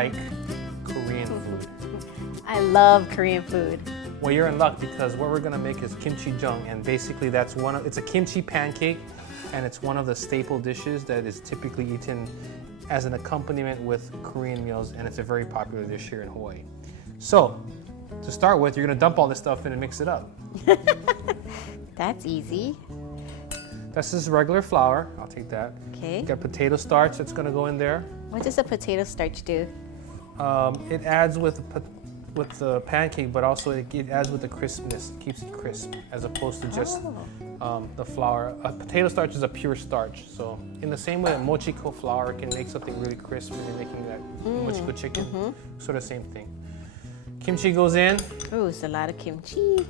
like Korean food? I love Korean food. Well, you're in luck because what we're gonna make is kimchijeon, and basically it's a kimchi pancake, and it's one of the staple dishes that is typically eaten as an accompaniment with Korean meals, and it's a very popular dish here in Hawaii. So, to start with, you're gonna dump all this stuff in and mix it up. That's easy. That's just regular flour. I'll take that. Okay. You got potato starch that's gonna go in there. What does a potato starch do? It adds with the pancake, but also it adds with the crispness. It keeps it crisp as opposed to just the flour. Potato starch is a pure starch. So in the same way that mochiko flour can make something really crisp when you're making that mochiko chicken, sort of same thing. Kimchi goes in. Oh, it's a lot of kimchi.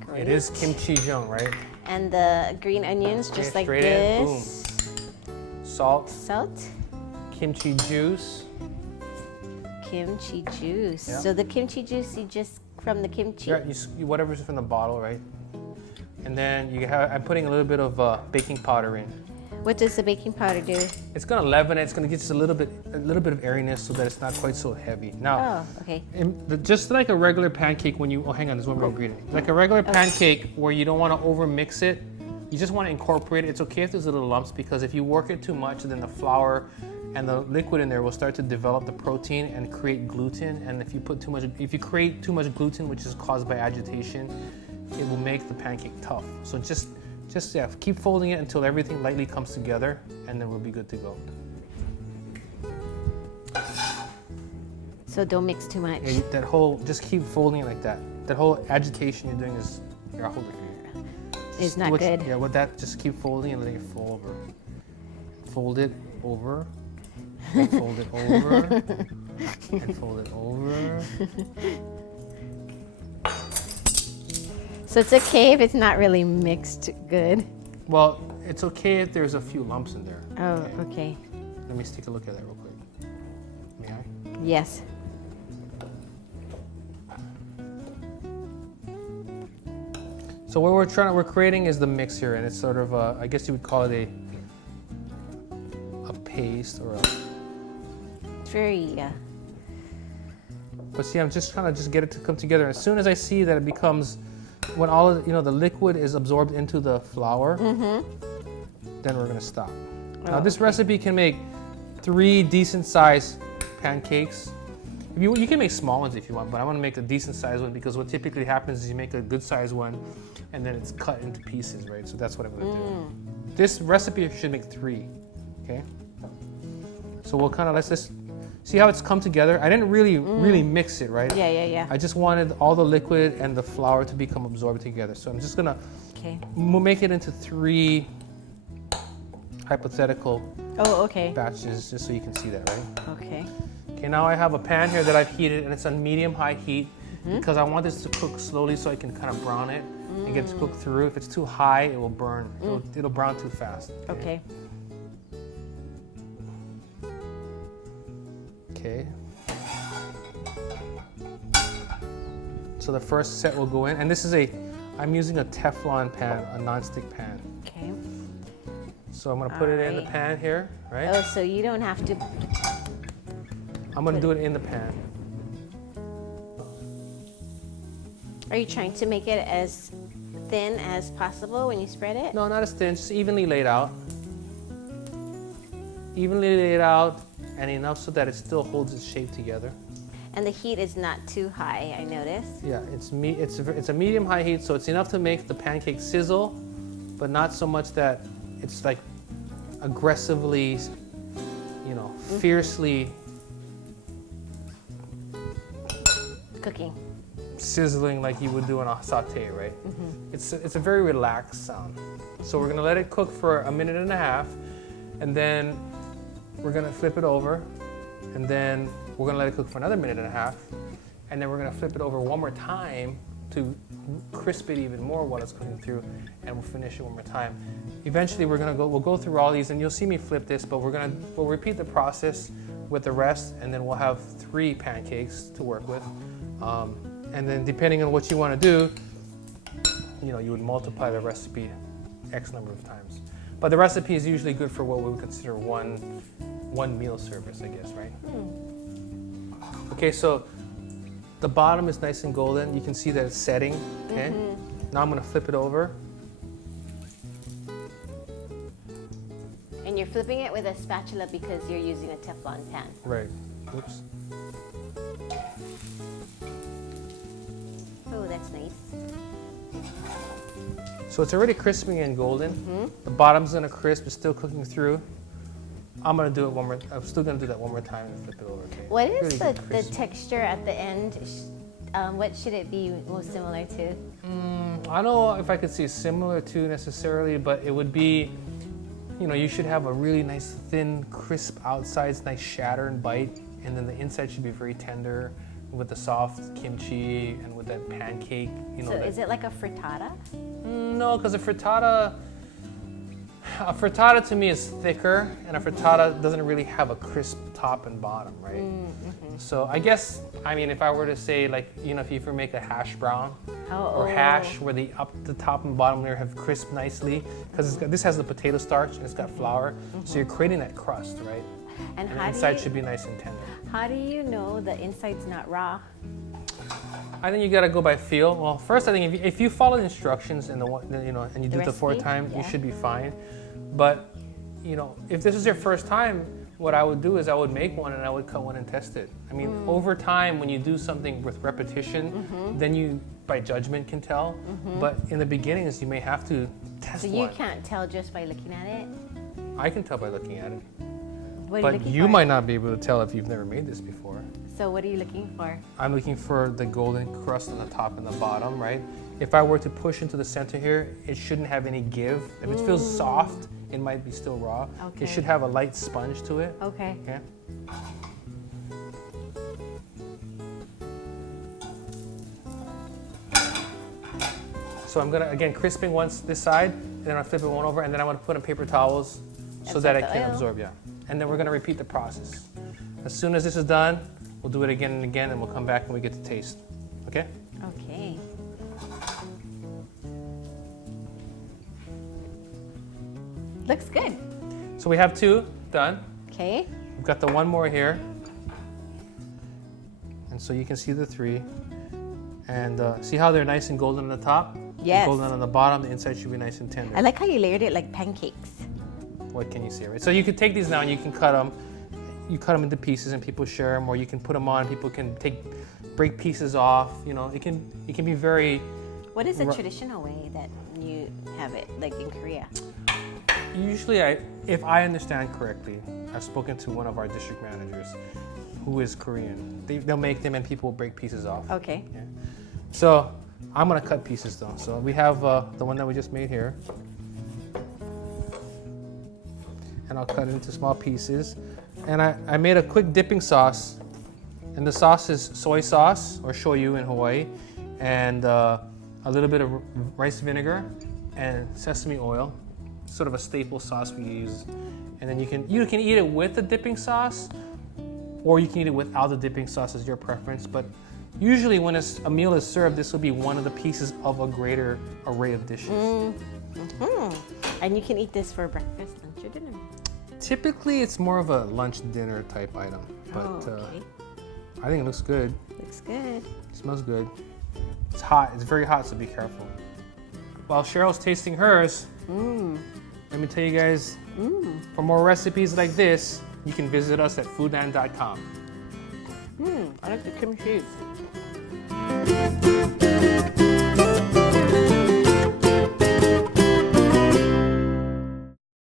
Great. It is kimchijeon, right? And the green onions, just like straight this. In, boom. Salt. Salt. Kimchi juice. Kimchi juice. Yeah. So the kimchi juice, you just from the kimchi? Yeah, whatever's from the bottle, right? And then I'm putting a little bit of baking powder in. What does the baking powder do? It's gonna leaven it. It's gonna get just a little bit of airiness so that it's not quite so heavy. Now, Oh, okay. just like a regular pancake, hang on, there's one more ingredient. Like a regular pancake where you don't want to over mix it, you just want to incorporate it. It's okay if there's little lumps because if you work it too much, then the flour and the liquid in there will start to develop the protein and create gluten. And if you create too much gluten, which is caused by agitation, it will make the pancake tough. So just keep folding it until everything lightly comes together, and then we'll be good to go. So don't mix too much. Yeah, just keep folding it like that. That whole agitation you're doing is, here, I'll hold it for you. It's not good. Yeah, with that, just keep folding and letting it fold over. Fold it over, and fold it over, and fold it over. So it's okay if it's not really mixed good. Well, it's okay if there's a few lumps in there. Oh, okay. Let me just take a look at that real quick. May I? Yes. So what we're creating is the mix here, and it's sort of I guess you would call it a paste or a. It's very. But see, I'm just trying to get it to come together. As soon as I see that it becomes, when all of the liquid is absorbed into the flour, then we're gonna stop. Now this recipe can make 3 decent sized pancakes. You can make small ones if you want, but I want to make a decent sized one because what typically happens is you make a good sized one, and then it's cut into pieces, right? So that's what I'm gonna do. This recipe should make 3, okay? So we'll let's just see how it's come together. I didn't really mix it, right? Yeah. I just wanted all the liquid and the flour to become absorbed together. So I'm just gonna make it into 3 hypothetical batches, just so you can see that, right? Okay. Okay, now I have a pan here that I've heated, and it's on medium-high heat because I want this to cook slowly so I can kind of brown it and get it to cook through. If it's too high, it will burn. It'll brown too fast. Okay. Okay. So the first set will go in, and I'm using a Teflon pan, a non-stick pan. Okay. So I'm gonna put it in the pan here, right? Oh, so you don't have to. I'm gonna do it in the pan. Are you trying to make it as thin as possible when you spread it? No, not as thin, just evenly laid out. Evenly laid out, and enough so that it still holds its shape together. And the heat is not too high, I noticed. Yeah, it's a medium-high heat, so it's enough to make the pancake sizzle, but not so much that it's like aggressively, fiercely Cooking. sizzling like you would do on a saute, right? It's a very relaxed sound. So we're gonna let it cook for 1.5 minutes, and then we're gonna flip it over, and then we're gonna let it cook for another 1.5 minutes, and then we're gonna flip it over one more time to crisp it even more while it's cooking through, and we'll finish it one more time. Eventually we'll go through all these, and you'll see me flip this, but we'll repeat the process with the rest, and then we'll have 3 pancakes to work with. And then depending on what you want to do, you would multiply the recipe X number of times. But the recipe is usually good for what we would consider one meal service, I guess, right? Okay, so the bottom is nice and golden. You can see that it's setting. Okay. Now I'm gonna flip it over. And you're flipping it with a spatula because you're using a Teflon pan. Right. Oops. Oh, that's nice. So it's already crisping and golden. The bottom's gonna crisp. It's still cooking through. I'm gonna do it one more. I'm still gonna do that one more time and flip it over. Okay. What is Really the good crisp. texture at the end? What should it be most similar to? I don't know if I could say similar to necessarily, but it would be, you know, you should have a really nice thin, crisp outside, nice shatter and bite, and then the inside should be very tender with the soft kimchi and with that pancake. You know. So is it like a frittata? No, because a frittata to me is thicker, and a frittata doesn't really have a crisp top and bottom, right? So I guess, I mean, if I were to say, like, you know, if you make a hash brown or hash where the top and bottom layer have crisp nicely, because this has the potato starch and it's got flour, so you're creating that crust, right? And the inside should be nice and tender. How do you know the inside's not raw? I think you gotta go by feel. Well, first I think if you follow the instructions and and you do it the fourth time, you should be fine. But you know, if this is your first time, what I would do is I would make one and I would cut one and test it. I mean, over time, when you do something with repetition, then you by judgment can tell. But in the beginnings, you may have to test one. So you can't tell just by looking at it? I can tell by looking at it. What are But you looking you for? might not be able to tell if you've never made this before. So what are you looking for? I'm looking for the golden crust on the top and the bottom, right? If I were to push into the center here, it shouldn't have any give. If it feels soft, it might be still raw. Okay. It should have a light sponge to it. Okay. Okay. So I'm gonna, again, crisping once this side, and then I'll flip it one over, and then I'm gonna put in paper towels so that it Absorb the can oil. absorb, yeah. And then we're gonna repeat the process. As soon as this is done, we'll do it again and again, and we'll come back and we get to taste. Okay? Okay. Looks good. So we have two done. Okay. We've got the one more here. And so you can see the three. And see how they're nice and golden on the top? Yes. Golden on the bottom, the inside should be nice and tender. I like how you layered it like pancakes. What can you say, right? So you can take these now and you can cut them. You cut them into pieces and people share them, or you can put them on. People can break pieces off. You know, it can be very. What is the traditional way that you have it, like in Korea? Usually, if I understand correctly, I've spoken to one of our district managers who is Korean. They'll make them and people will break pieces off. Okay. Yeah. So I'm gonna cut pieces though. So we have the one that we just made here. And I'll cut it into small pieces. And I made a quick dipping sauce. And the sauce is soy sauce, or shoyu in Hawaii, and a little bit of rice vinegar and sesame oil. Sort of a staple sauce we use. And then you can eat it with the dipping sauce, or you can eat it without the dipping sauce, as your preference. But usually when a meal is served, this will be one of the pieces of a greater array of dishes. And you can eat this for breakfast, lunch, or dinner. Typically, it's more of a lunch dinner type item, but okay. I think it looks good. Looks good. It smells good. It's hot. It's very hot, so be careful. While Cheryl's tasting hers, let me tell you guys, for more recipes like this, you can visit us at foodland.com. I like the kimchi.